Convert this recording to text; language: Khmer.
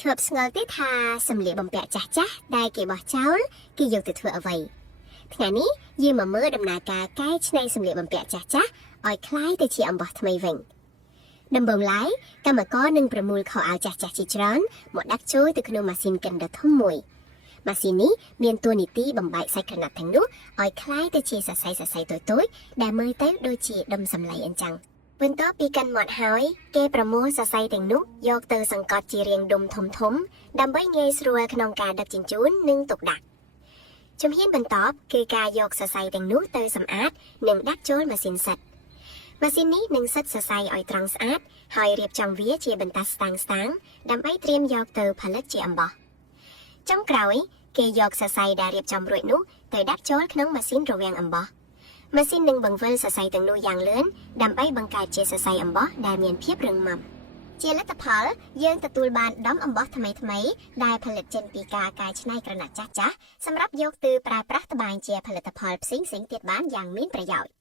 ធ្លាប់ស្គាល់ទេថាសម្លៀកបំពាក់ចាស់ៗដែលគេបោះចោលគេយកទៅធ្វើអ្វីថ្ងៃនេះយើងមកមើលដំណើរការកែច្នៃសម្លៀកបំពាក់ចាស់ៗឲ្យคล้ายទៅជាអំបោះថ្មីវិញដំបូងឡើយកម្មករនឹងប្រមូលខោអាវចាស់ៗជាច្រើនមកដាក់ចូលទៅក្នុងម៉ាស៊ីនកិនដ៏ធំមួយម៉ាស៊ីននេះមានតួនាទីបំបែកសាច់ក្រណាត់ទាំងនោះឲ្យคล้ายទៅជាសរសៃតូចៗដែលមើលទៅដូចជាដុំសម្លៃអញ្ចឹងបន្ទាប់ពីកិនមាត់ហើយគេប្រមូលសរសៃទាំងនោះយកទៅសង្កត់ជារាងដុំធំៗដើម្បីងាយស្រួលក្នុងការដឹកជញ្ជូននិងទុកដាក់ជំហានបន្ទាប់គឺការយកសរសៃទាំងនោះទៅសម្អាតនិងដាក់ចូលម៉ាស៊ីនសិតម៉ាស៊ីននេះនឹងសិតសរសៃឲ្យត្រង់ស្អាតហើយរៀបចំវាជាបន្ទះស្តាងៗដើម្បីត្រៀមយកទៅផលិតជាអំបោះចុងក្រោយគេយកសរសៃដែលរៀបចំរួចនោះទៅដាក់ចូលក្នុងម៉ាស៊ីនរវាងអំបោះម៉ាស៊ីននឹងបង្វិលសរសៃទាំងនោះយ៉ាងលឿនដើម្បីបង្កើតជាសរសៃអំបោះដែលមានភាពរឹងមាំជាលទ្ធផលយើងទទួលបានដុំអំបោះថ្មីៗដែលផលិតចេញពីការកែច្នៃក្រណាត់ចាស់ៗសម្រាប់យកទៅប្រើប្រាស់ត្បាញជាផលិតផលផ្សេងៗទៀតបានយ៉ាងមានប្រយោជន៍